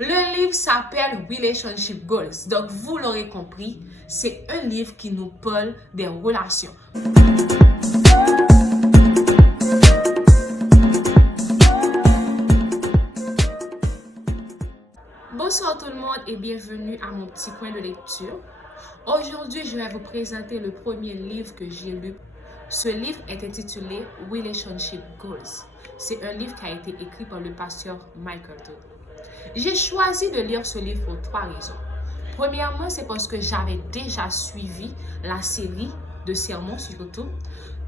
Le livre s'appelle Relationship Goals. Donc, vous l'aurez compris, c'est un livre qui nous parle des relations. Bonsoir tout le monde et bienvenue à mon petit coin de lecture. Aujourd'hui, je vais vous présenter le premier livre que j'ai lu. Ce livre est intitulé Relationship Goals. C'est un livre qui a été écrit par le pasteur Michael Todd. J'ai choisi de lire ce livre pour trois raisons. Premièrement, c'est parce que j'avais déjà suivi la série de sermons sur YouTube.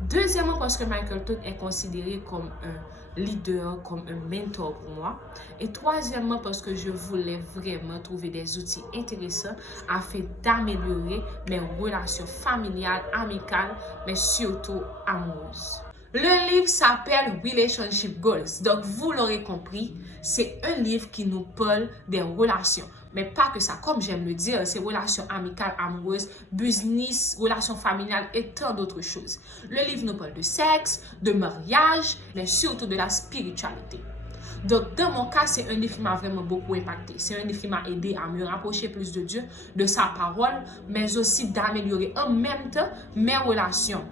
Deuxièmement, parce que Michael Todd est considéré comme un leader, comme un mentor pour moi. Et troisièmement, parce que je voulais vraiment trouver des outils intéressants afin d'améliorer mes relations familiales, amicales, mais surtout amoureuses. Le livre s'appelle Relationship Goals. Donc, vous l'aurez compris, c'est un livre qui nous parle des relations. Mais pas que ça, comme j'aime le dire, c'est relations amicales, amoureuses, business, relations familiales et tant d'autres choses. Le livre nous parle de sexe, de mariage, mais surtout de la spiritualité. Donc, dans mon cas, c'est un livre qui m'a vraiment beaucoup impacté. C'est un livre qui m'a aidé à me rapprocher plus de Dieu, de sa parole, mais aussi d'améliorer en même temps mes relations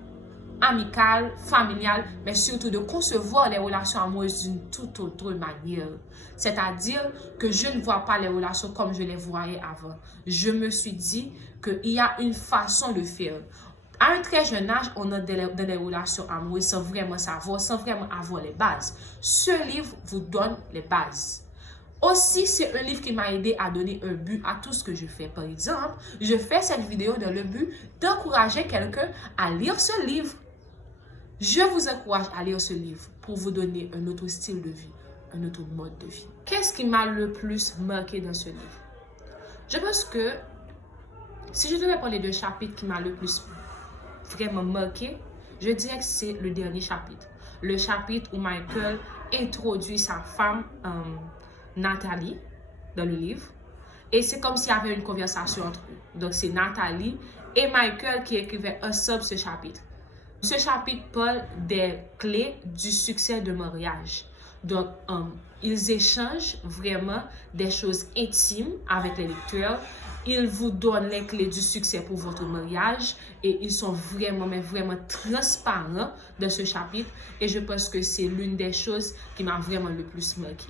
amicale, familiale, mais surtout de concevoir les relations amoureuses d'une toute autre manière. C'est-à-dire que je ne vois pas les relations comme je les voyais avant. Je me suis dit qu'il y a une façon de faire. À un très jeune âge, on a des relations amoureuses sans vraiment savoir, sans vraiment avoir les bases. Ce livre vous donne les bases. Aussi, c'est un livre qui m'a aidé à donner un but à tout ce que je fais. Par exemple, je fais cette vidéo dans le but d'encourager quelqu'un à lire ce livre. Je vous encourage à lire ce livre pour vous donner un autre style de vie, un autre mode de vie. Qu'est-ce qui m'a le plus marqué dans ce livre? Je pense que si je devais parler d'un chapitre qui m'a le plus vraiment marqué, je dirais que c'est le dernier chapitre. Le chapitre où Michael introduit sa femme, Nathalie, dans le livre. Et c'est comme s'il y avait une conversation entre eux. Donc c'est Nathalie et Michael qui écrivaient ensemble ce chapitre. Ce chapitre parle des clés du succès de mariage. Donc, ils échangent vraiment des choses intimes avec les lecteurs. Ils vous donnent les clés du succès pour votre mariage et ils sont vraiment, mais vraiment transparents dans ce chapitre. Et je pense que c'est l'une des choses qui m'a vraiment le plus marqué.